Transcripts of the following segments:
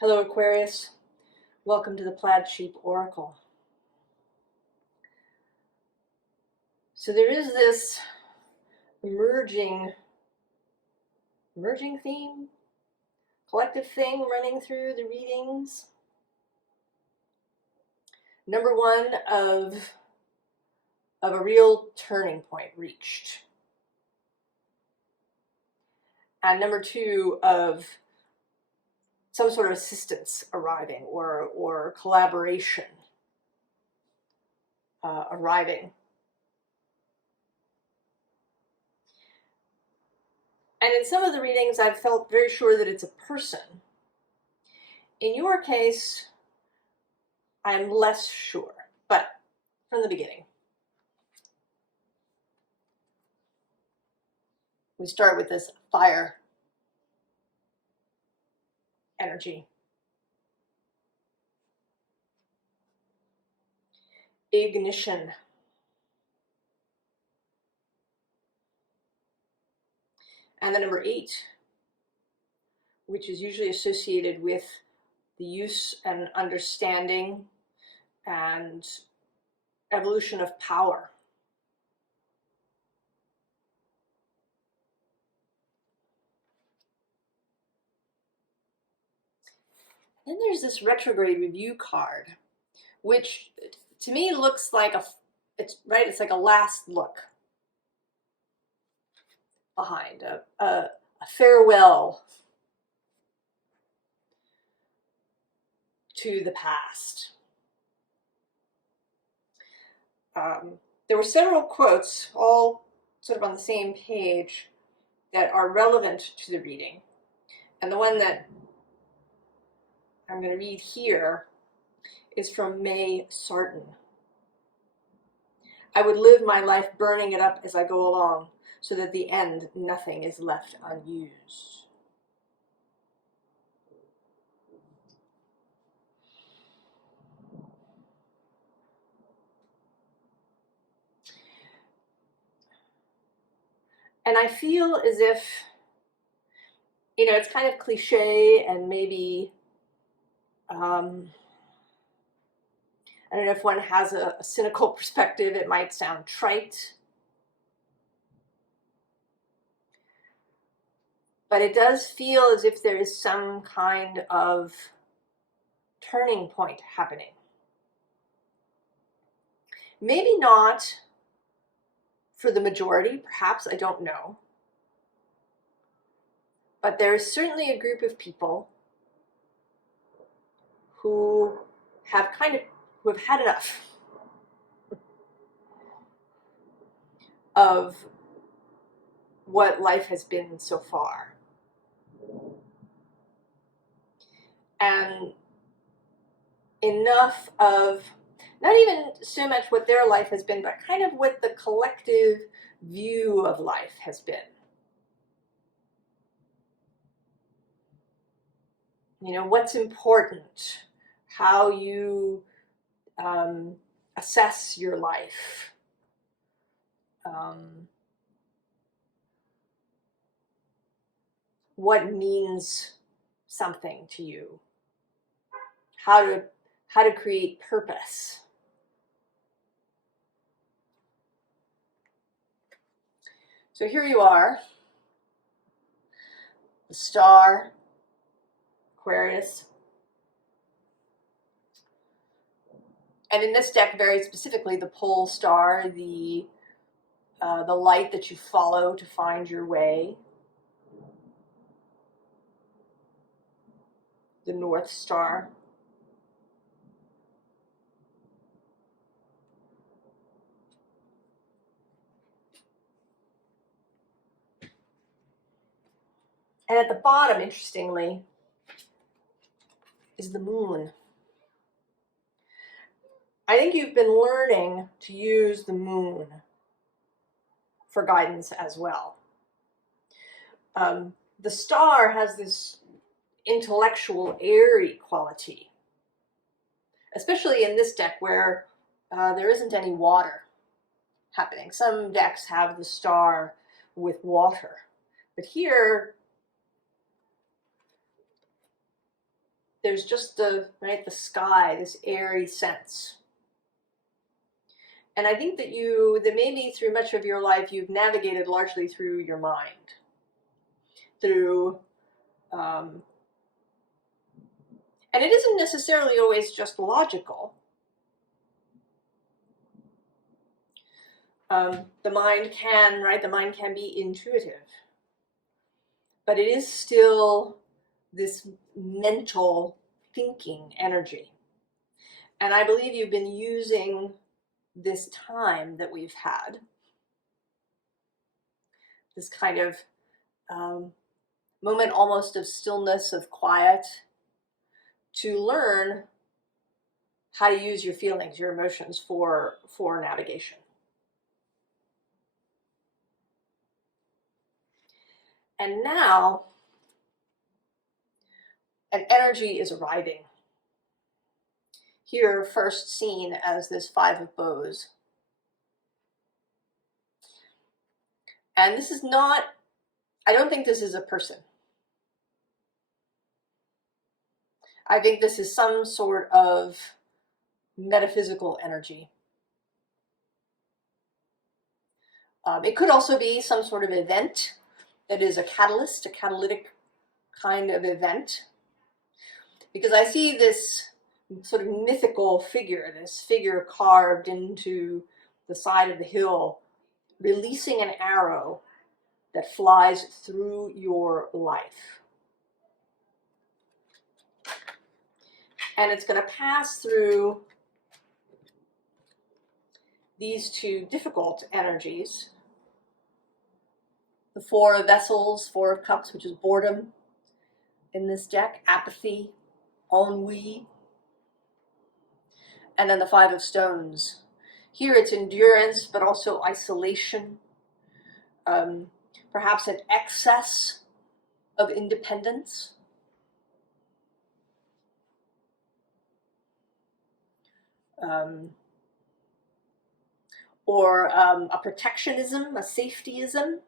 Hello Aquarius, welcome to the Plaid Sheep Oracle. So there is this emerging theme, collective thing running through the readings. Number one of a real turning point reached. And number two of some sort of assistance arriving or collaboration arriving. And in some of the readings, I've felt very sure that it's a person. In your case, I'm less sure, but from the beginning. We start with this fire energy. Ignition. And the number 8, which is usually associated with the use and understanding and evolution of power. Then there's this retrograde review card, which to me looks like it's like a last look behind, a farewell to the past. There were several quotes, all sort of on the same page, that are relevant to the reading. And the one that I'm going to read here is from May Sarton. I would live my life burning it up as I go along, so that at the end nothing is left unused. And I feel as if, it's kind of cliche and maybe, I don't know if one has a cynical perspective, it might sound trite. But it does feel as if there is some kind of turning point happening. Maybe not for the majority, perhaps, I don't know. But there is certainly a group of people who have had enough of what life has been so far. And enough of, not even so much what their life has been, but kind of what the collective view of life has been. What's important, how you assess your life. What means something to you? How to create purpose. So here you are, the star, Aquarius. And in this deck, very specifically, the pole star, the light that you follow to find your way, the North Star. And at the bottom, interestingly, is the moon. I think you've been learning to use the moon for guidance as well. The star has this intellectual, airy quality, especially in this deck where there isn't any water happening. Some decks have the star with water, but here there's just the sky, this airy sense. And I think that maybe through much of your life, you've navigated largely through your mind, through, and it isn't necessarily always just logical. The mind can be intuitive, but it is still this mental thinking energy. And I believe you've been using this time that we've had, this kind of moment almost of stillness, of quiet, to learn how to use your feelings, your emotions for navigation. And now, an energy is arriving. Here, first seen as this Five of Bows. And this is not, I don't think this is a person. I think this is some sort of metaphysical energy. It could also be some sort of event that is a catalyst, a catalytic kind of event. Because I see this sort of mythical figure, this figure carved into the side of the hill, releasing an arrow that flies through your life. And it's going to pass through these two difficult energies. The Four of Vessels, Four of Cups, which is boredom in this deck, apathy, ennui. And then the Five of Stones. Here it's endurance, but also isolation. Perhaps an excess of independence. Or a protectionism, a safetyism,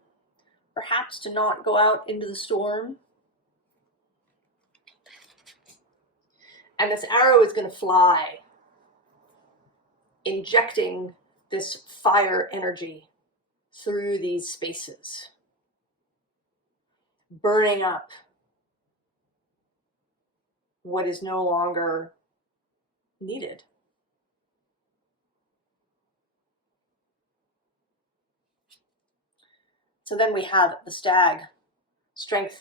perhaps to not go out into the storm. And this arrow is going to fly, injecting this fire energy through these spaces, burning up what is no longer needed. So then we have the Stag, strength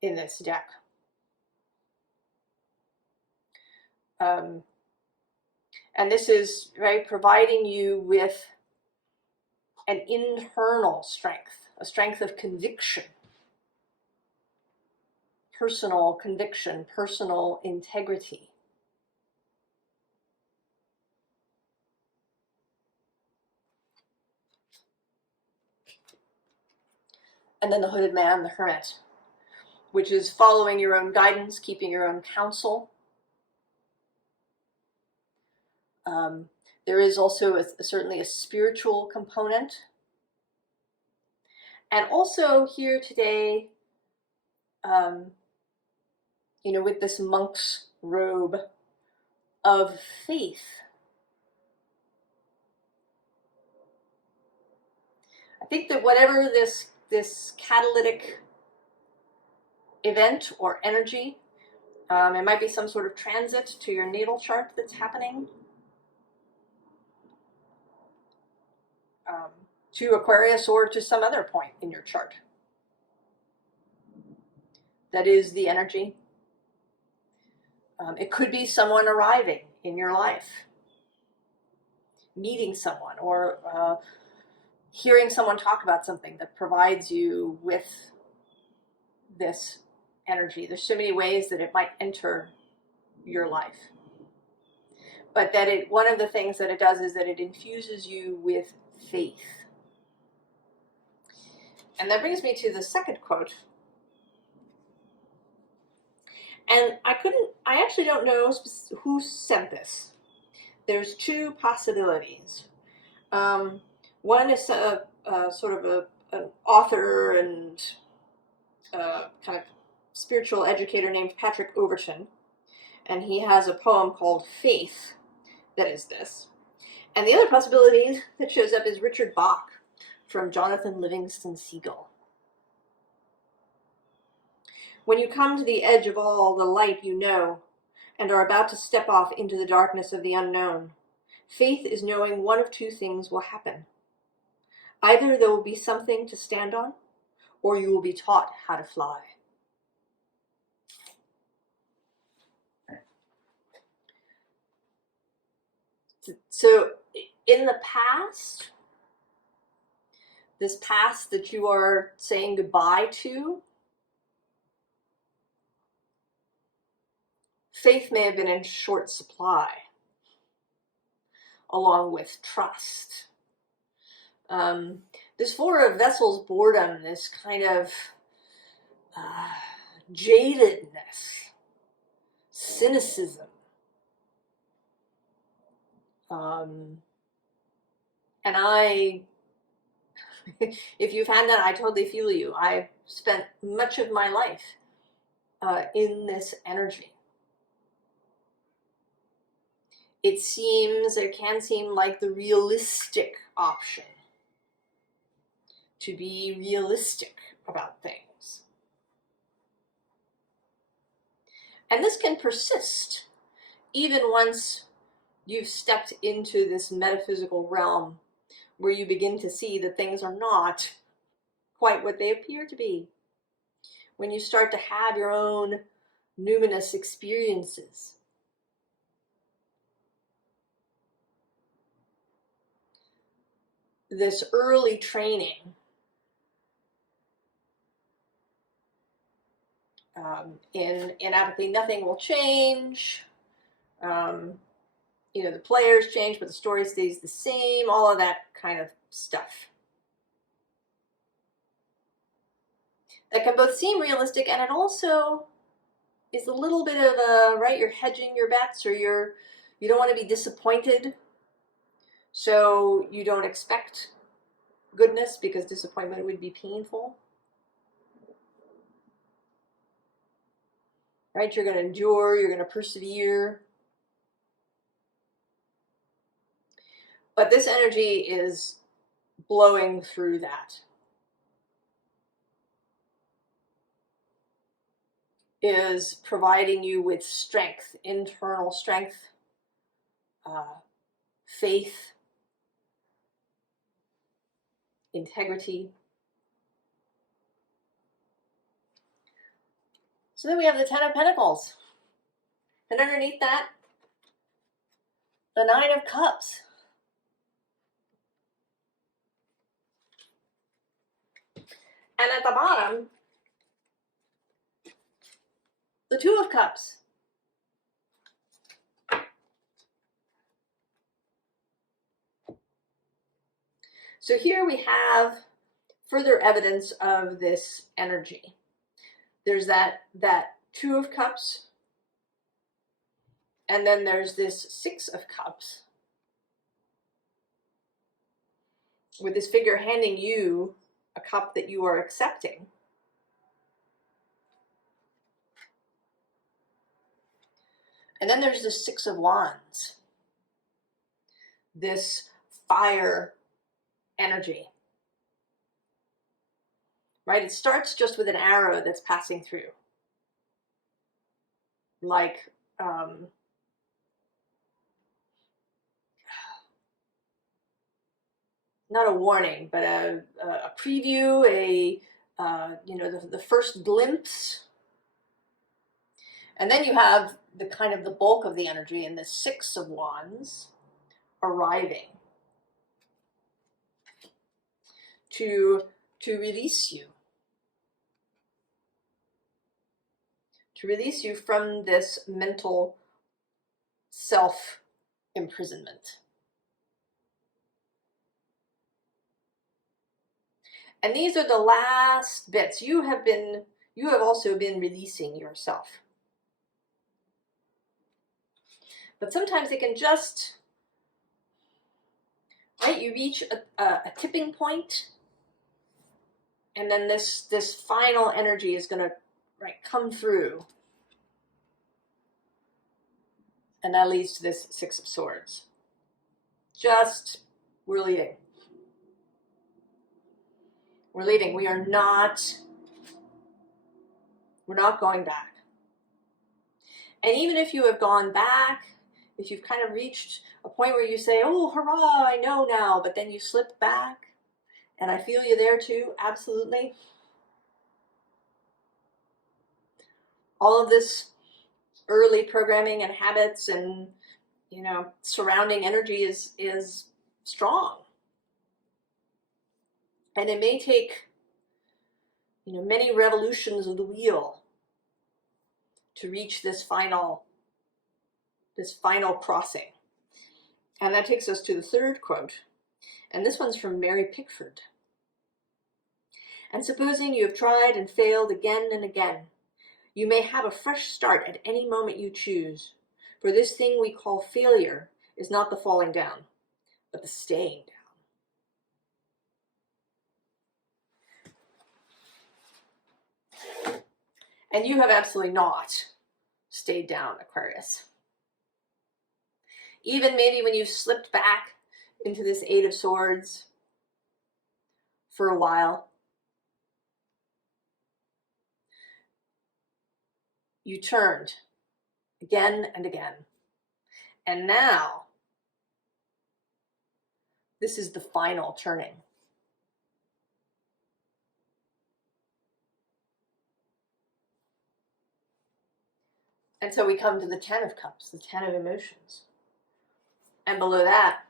in this deck. And this is providing you with an internal strength, a strength of conviction, personal conviction, personal integrity. And then the Hooded Man, the Hermit, which is following your own guidance, keeping your own counsel. There is also certainly a spiritual component. And also here today, with this monk's robe of faith. I think that whatever this catalytic event or energy, it might be some sort of transit to your natal chart that's happening. To Aquarius or to some other point in your chart. That is the energy. It could be someone arriving in your life, meeting someone, or hearing someone talk about something that provides you with this energy. There's so many ways that it might enter your life. But that one of the things that it does is that it infuses you with faith. And that brings me to the second quote. And I actually don't know who sent this. There's two possibilities. One is sort of an author and kind of spiritual educator named Patrick Overton. And he has a poem called Faith that is this. And the other possibility that shows up is Richard Bach from Jonathan Livingston Seagull. When you come to the edge of all the light you know, and are about to step off into the darkness of the unknown, faith is knowing one of two things will happen. Either there will be something to stand on, or you will be taught how to fly. So in the past, this past that you are saying goodbye to, faith may have been in short supply, along with trust. This Four of Vessels boredom, this kind of jadedness, cynicism, and if you've had that, I totally feel you. I've spent much of my life in this energy. It can seem like the realistic option, to be realistic about things. And this can persist even once you've stepped into this metaphysical realm where you begin to see that things are not quite what they appear to be. When you start to have your own numinous experiences. This early training in apathy, nothing will change. The players change, but the story stays the same, all of that kind of stuff. That can both seem realistic, and it also is a little bit of a, right, you're hedging your bets, or you don't want to be disappointed, so you don't expect goodness because disappointment would be painful. Right, you're going to endure, you're going to persevere. But this energy is blowing through that. Is providing you with strength, internal strength, faith, integrity. So then we have the Ten of Pentacles. And underneath that, the Nine of Cups. And at the bottom, the Two of Cups. So here we have further evidence of this energy. There's that Two of Cups, and then there's this Six of Cups, with this figure handing you a cup that you are accepting. And then there's the Six of Wands, this fire energy. Right? It starts just with an arrow that's passing through. Like, not a warning, but a preview, the first glimpse. And then you have the kind of the bulk of the energy in the Six of Wands arriving to release you. To release you from this mental self-imprisonment. And these are the last bits. You have also been releasing yourself. But sometimes it can just, right, you reach a tipping point, and then this final energy is going to, right, come through. And that leads to this Six of Swords. Just, we're leaving. We're leaving. We're not going back. And even if you have gone back, if you've kind of reached a point where you say, oh, hurrah, I know now, but then you slip back, and I feel you there too, absolutely. All of this early programming and habits and, you know, surrounding energy is strong. And it may take, you know, many revolutions of the wheel to reach this final crossing. And that takes us to the third quote. And this one's from Mary Pickford. And supposing you have tried and failed again and again, you may have a fresh start at any moment you choose. For this thing we call failure is not the falling down, but the staying down. And you have absolutely not stayed down, Aquarius. Even maybe when you've slipped back into this Eight of Swords for a while, you turned again and again. And now, this is the final turning. And so we come to the Ten of Cups, the Ten of Emotions. And below that,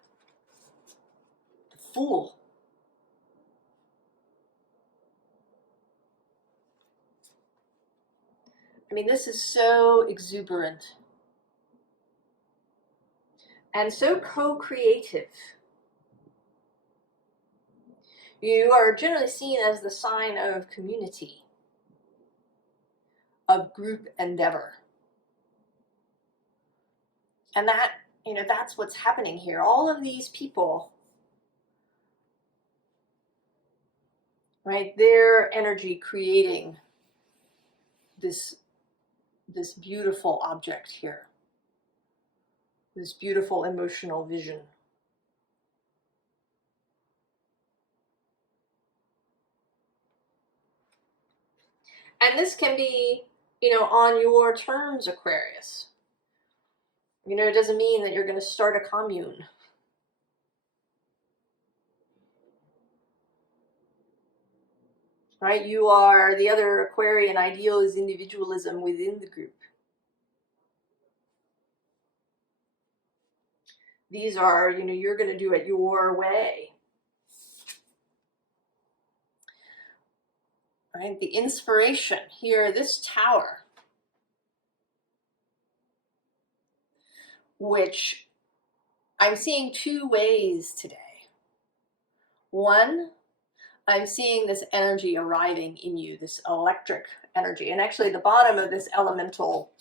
the Fool. I mean, this is so exuberant and so co-creative. You are generally seen as the sign of community, of group endeavor. And that, you know, that's what's happening here. All of these people, right, their energy creating this beautiful object here, this beautiful emotional vision. And this can be, you know, on your terms, Aquarius. You know, it doesn't mean that you're going to start a commune. Right? You are, the other Aquarian ideal is individualism within the group. These are, you know, you're going to do it your way. Right? The inspiration here, this Tower, which I'm seeing two ways today. One, I'm seeing this energy arriving in you, this electric energy. And actually the bottom of this elemental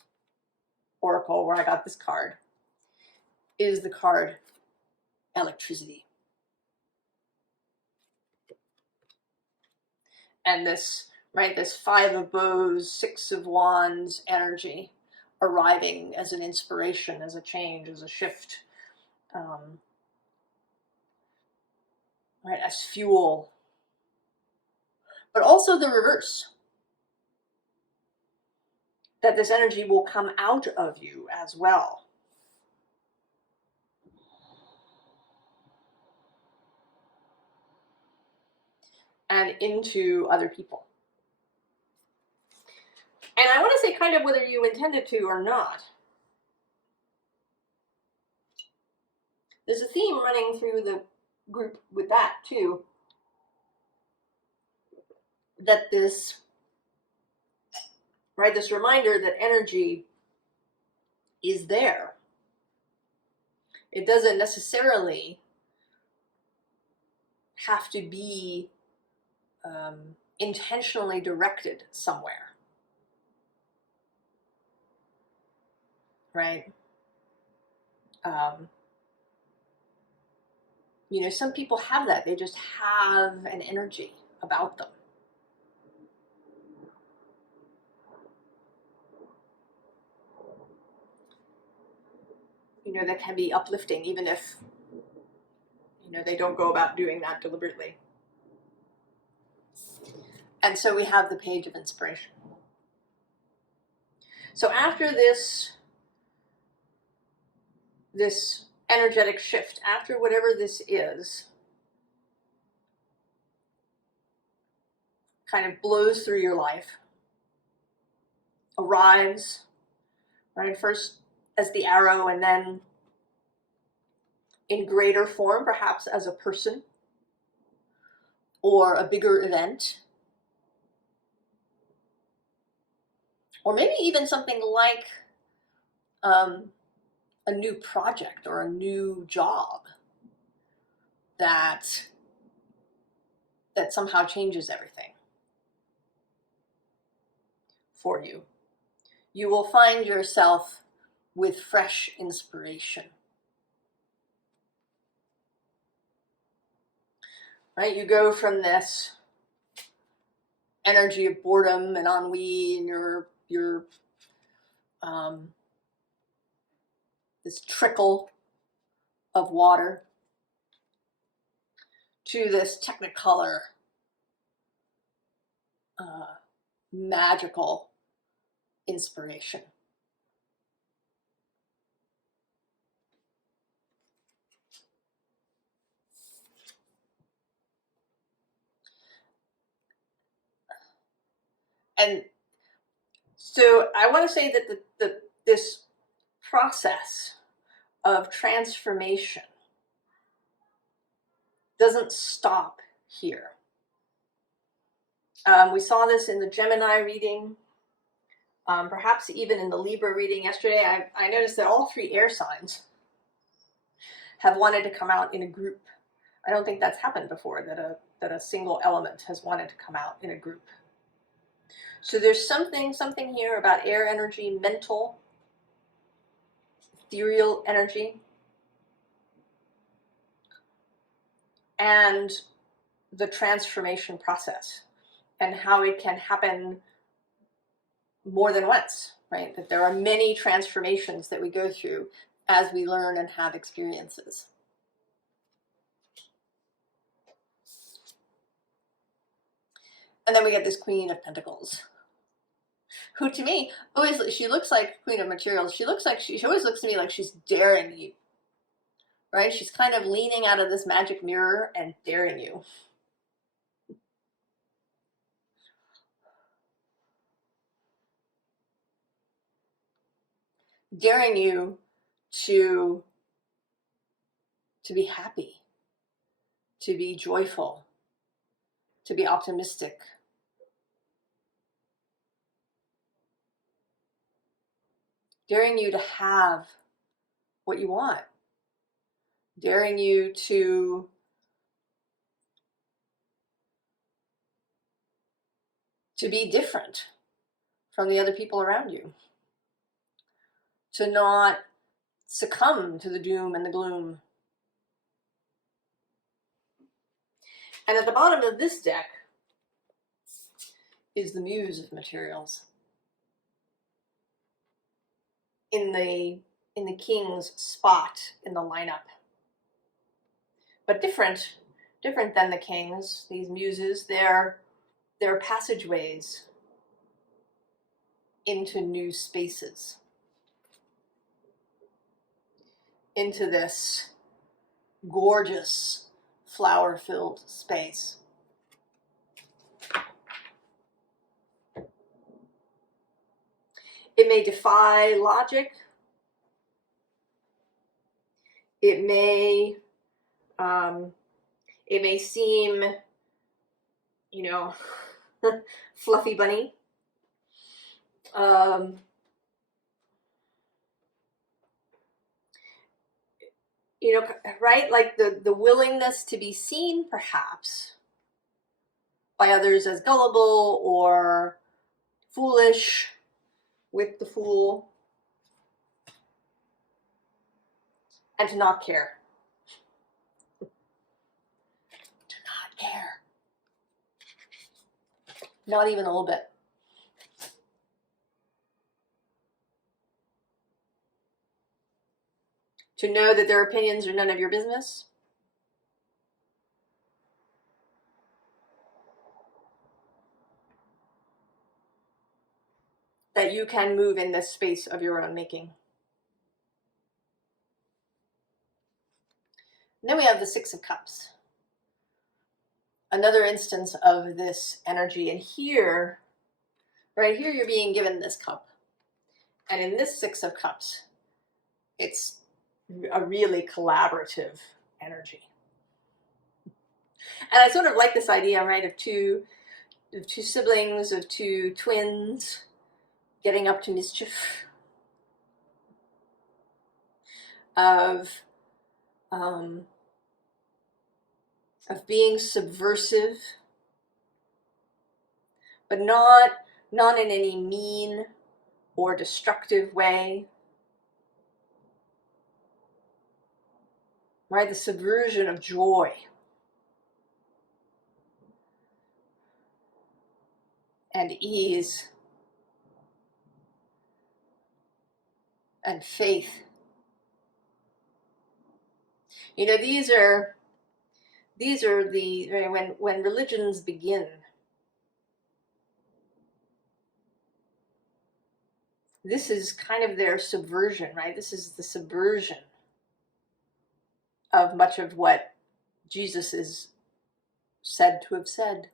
oracle where I got this card is the card electricity. And this, right, this Five of Bows, Six of Wands energy arriving as an inspiration, as a change, as a shift, right, as fuel. But also the reverse, that this energy will come out of you as well. And into other people. And I want to say kind of whether you intended to or not. There's a theme running through the group with that too. That this, right, this reminder that energy is there. It doesn't necessarily have to be intentionally directed somewhere. Right? You know, some people have that. They just have an energy about them. you know, that can be uplifting, even if, you know, they don't go about doing that deliberately. And so we have the Page of Inspiration. So after this energetic shift, after whatever this is, kind of blows through your life, arrives, right, first as the arrow and then in greater form, perhaps as a person or a bigger event, or maybe even something like a new project or a new job that somehow changes everything for you. You will find yourself with fresh inspiration. Right? You go from this energy of boredom and ennui and your this trickle of water to this technicolor, magical inspiration. And so I want to say that this process of transformation doesn't stop here. We saw this in the Gemini reading, perhaps even in the Libra reading yesterday. I noticed that all three air signs have wanted to come out in a group. I don't think that's happened before, that a single element has wanted to come out in a group. So there's something here about air energy, mental, ethereal energy, and the transformation process and how it can happen more than once, right? That there are many transformations that we go through as we learn and have experiences. And then we get this Queen of Pentacles, who to me, she looks like Queen of Materials. She always looks to me like she's daring you, right? She's kind of leaning out of this magic mirror and daring you. Daring you to be happy, to be joyful, to be optimistic. Daring you to have what you want. Daring you to be different from the other people around you. To not succumb to the doom and the gloom. And at the bottom of this deck is the Muse of Materials. In the King's spot in the lineup. But different than the Kings, these Muses, they're passageways into new spaces. Into this gorgeous flower-filled space. It may defy logic. It may seem, you know, fluffy bunny. You know, right? Like the willingness to be seen, perhaps, by others as gullible or foolish, with the Fool, and to not care. To not care. Not even a little bit. to know that their opinions are none of your business. That you can move in this space of your own making. And then we have the Six of Cups. Another instance of this energy. And here, right here, you're being given this cup. And in this Six of Cups, it's a really collaborative energy. And I sort of like this idea, right, of two siblings, of two twins getting up to mischief, of being subversive, but not in any mean or destructive way. Right? The subversion of joy. And ease. And faith. You know, these are the, when religions begin, this is kind of their subversion, right? This is the subversion of much of what Jesus is said to have said.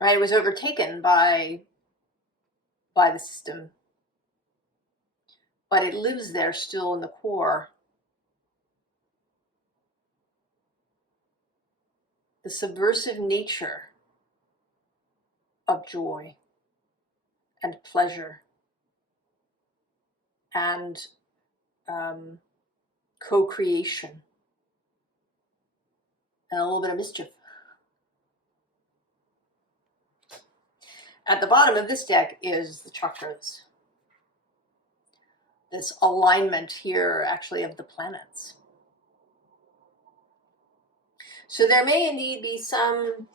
Right? It was overtaken by the system, but it lives there still in the core. The subversive nature of joy and pleasure and co-creation and a little bit of mischief. At the bottom of this deck is the chakras. This alignment here, actually, of the planets. So there may indeed be some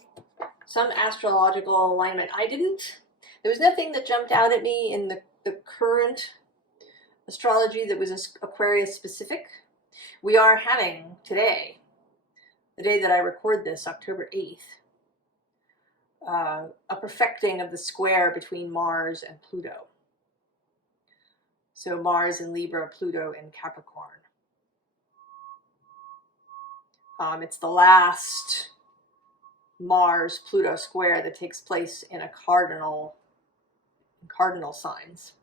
astrological alignment. There was nothing that jumped out at me in the current astrology that was Aquarius specific. We are having today, the day that I record this, October 8th, a perfecting of the square between Mars and Pluto. So Mars in Libra, Pluto in Capricorn. It's the last Mars-Pluto square that takes place in cardinal signs.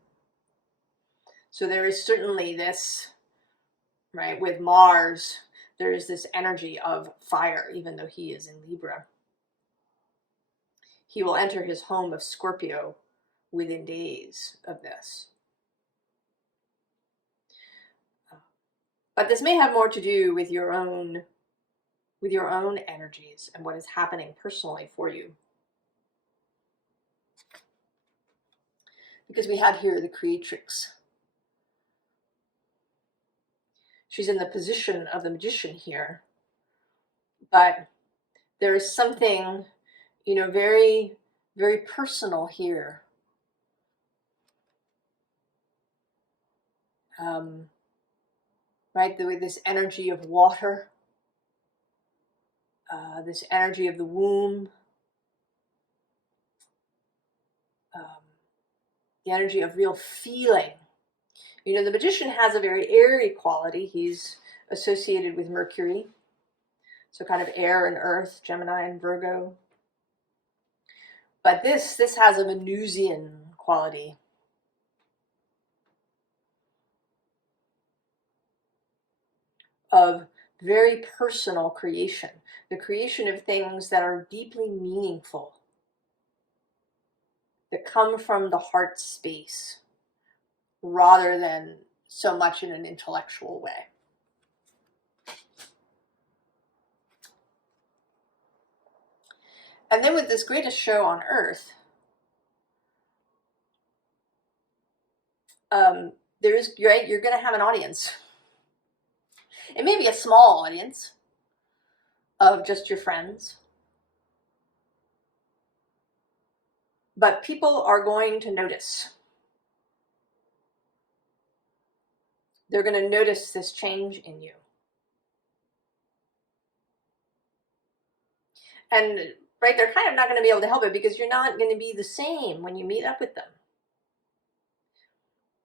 So there is certainly this, right, with Mars, there is this energy of fire, even though he is in Libra. He will enter his home of Scorpio within days of this. But this may have more to do with your own energies and what is happening personally for you. Because we have here the creatrix. She's in the position of the magician here. But there is something, you know, very, very personal here. Right, with this energy of water, this energy of the womb, the energy of real feeling. You know, the magician has a very airy quality. He's associated with Mercury, so kind of air and earth, Gemini and Virgo. But this has a Venusian quality. Of very personal creation, the creation of things that are deeply meaningful, that come from the heart space, rather than so much in an intellectual way. And then with this greatest show on earth, you're going to have an audience. It may be a small audience of just your friends. But people are going to notice. They're going to notice this change in you. And right, they're kind of not going to be able to help it because you're not going to be the same when you meet up with them.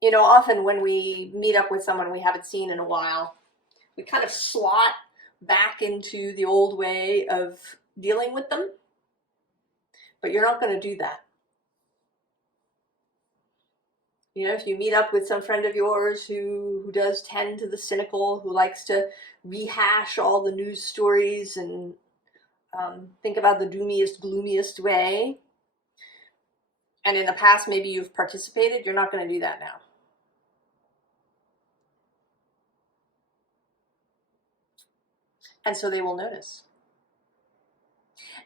You know, often when we meet up with someone we haven't seen in a while, we kind of slot back into the old way of dealing with them. But you're not going to do that. You know, if you meet up with some friend of yours who does tend to the cynical, who likes to rehash all the news stories and think about the doomiest, gloomiest way, and in the past maybe you've participated, you're not going to do that now. And so they will notice.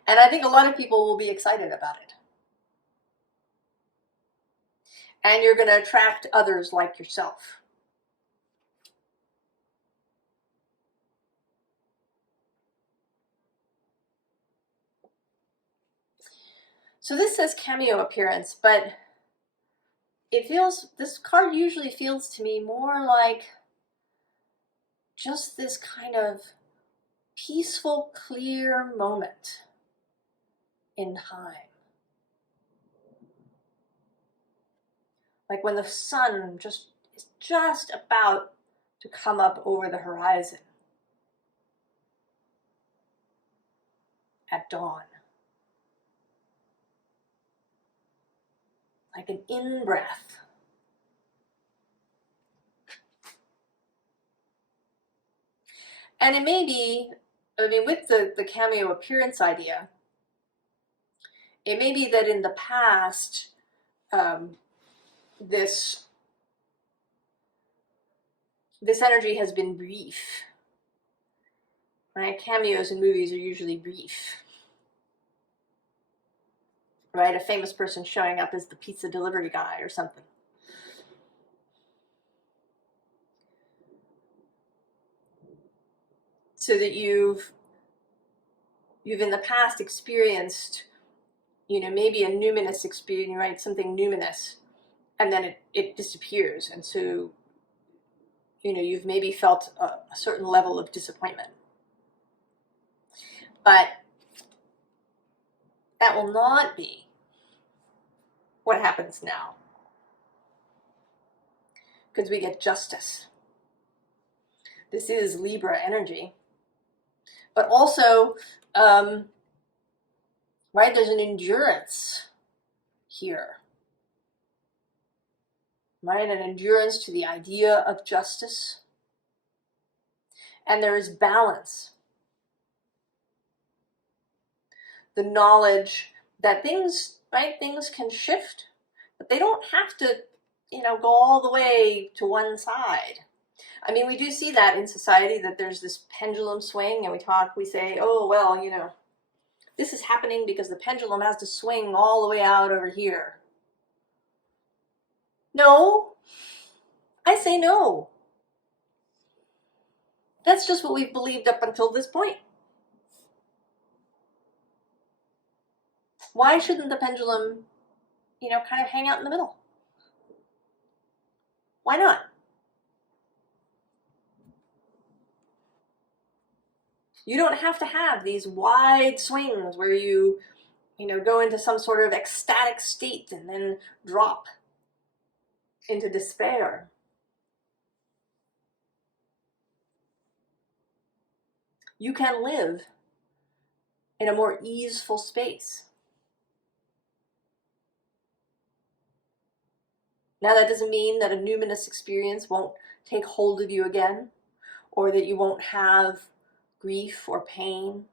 And I think a lot of people will be excited about it. And you're going to attract others like yourself. So this says cameo appearance, but it feels, this card usually feels to me more like just this kind of peaceful, clear moment in time. Like when the sun is just about to come up over the horizon at dawn. Like an in-breath. And it may be, I mean, with the cameo appearance idea, it may be that in the past, this energy has been brief. Right? Cameos in movies are usually brief. Right? A famous person showing up as the pizza delivery guy or something. So that you've in the past experienced, you know, maybe a numinous experience, right? Something numinous, and then it disappears. And so, you know, you've maybe felt a certain level of disappointment. But that will not be what happens now. Because we get justice. This is Libra energy. But also, right, there's an endurance here. Right, an endurance to the idea of justice. And there is balance. The knowledge that things, right, things can shift, but they don't have to, you know, go all the way to one side. I mean, we do see that in society, that there's this pendulum swing, and we say, oh, well, you know, this is happening because the pendulum has to swing all the way out over here. No, I say no. That's just what we've believed up until this point. Why shouldn't the pendulum, you know, kind of hang out in the middle? Why not? You don't have to have these wide swings where you know, go into some sort of ecstatic state and then drop into despair. You can live in a more easeful space. Now, that doesn't mean that a numinous experience won't take hold of you again, or that you won't have grief or pain.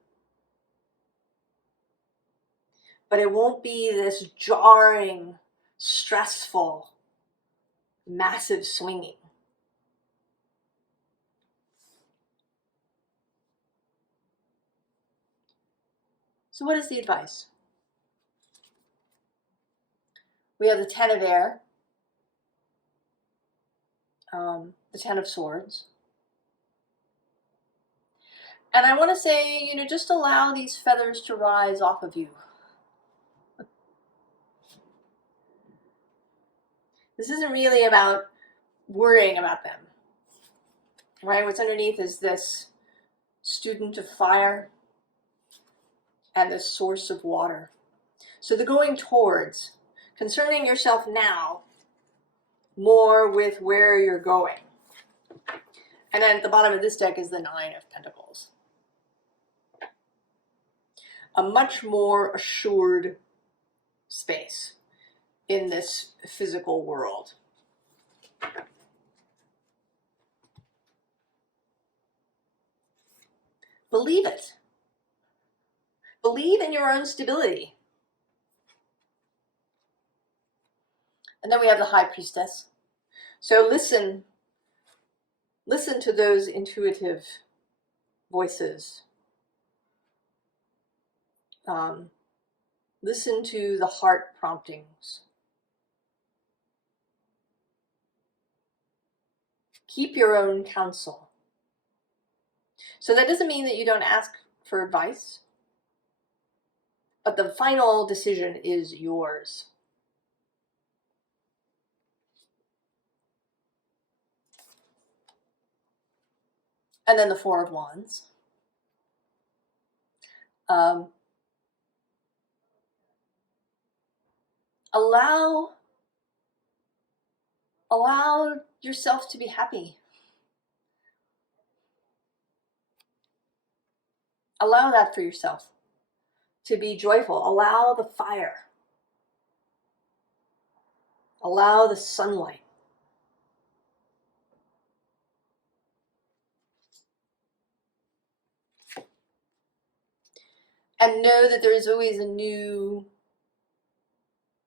But it won't be this jarring, stressful, massive swinging. So what is the advice? We have the Ten of Air, the Ten of Swords. And I want to say, you know, just allow these feathers to rise off of you. This isn't really about worrying about them, right? What's underneath is this student of fire and the source of water. So the going towards, concerning yourself now more with where you're going. And then at the bottom of this deck is the Nine of Pentacles. A much more assured space in this physical world. Believe it. Believe in your own stability. And then we have the High Priestess. So listen to those intuitive voices. Listen to the heart promptings. Keep your own counsel. So that doesn't mean that you don't ask for advice, but the final decision is yours. And then the Four of Wands. Allow yourself to be happy. Allow that for yourself, to be joyful. Allow the fire. Allow the sunlight. And know that there is always a new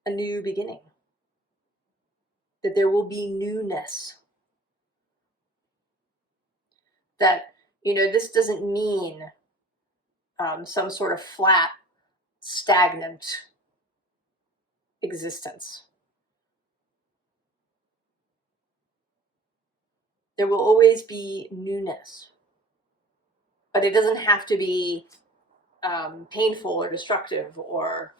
beginning. That there will be newness. That, this doesn't mean some sort of flat, stagnant existence. There will always be newness. But it doesn't have to be painful or destructive, or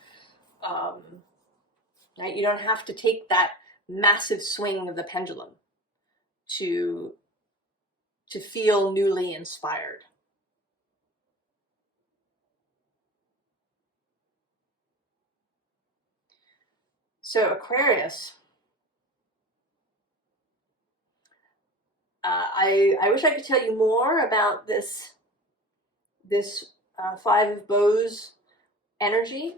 right? You don't have to take that massive swing of the pendulum to feel newly inspired. So Aquarius, I wish I could tell you more about this Five of Bows energy,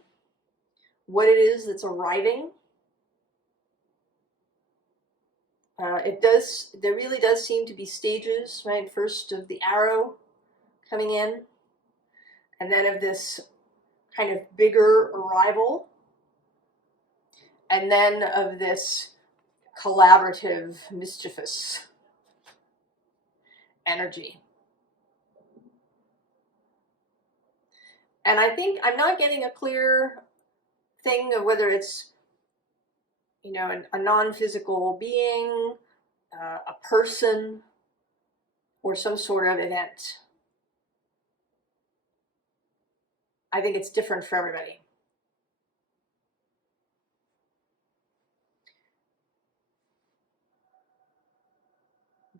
what it is that's arriving. There really does seem to be stages, right? First of the arrow coming in, and then of this kind of bigger arrival, and then of this collaborative, mischievous energy. And I think I'm not getting a clear thing of whether it's, a non-physical being, a person, or some sort of event. I think it's different for everybody.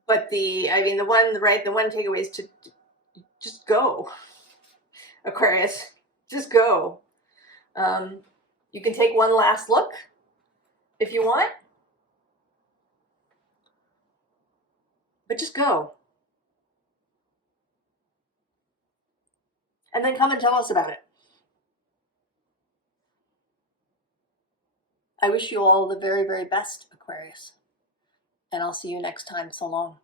But the one takeaway is to just go. Aquarius, just go. You can take one last look if you want, but just go. And then come and tell us about it. I wish you all the very, very best, Aquarius. And I'll see you next time. So long.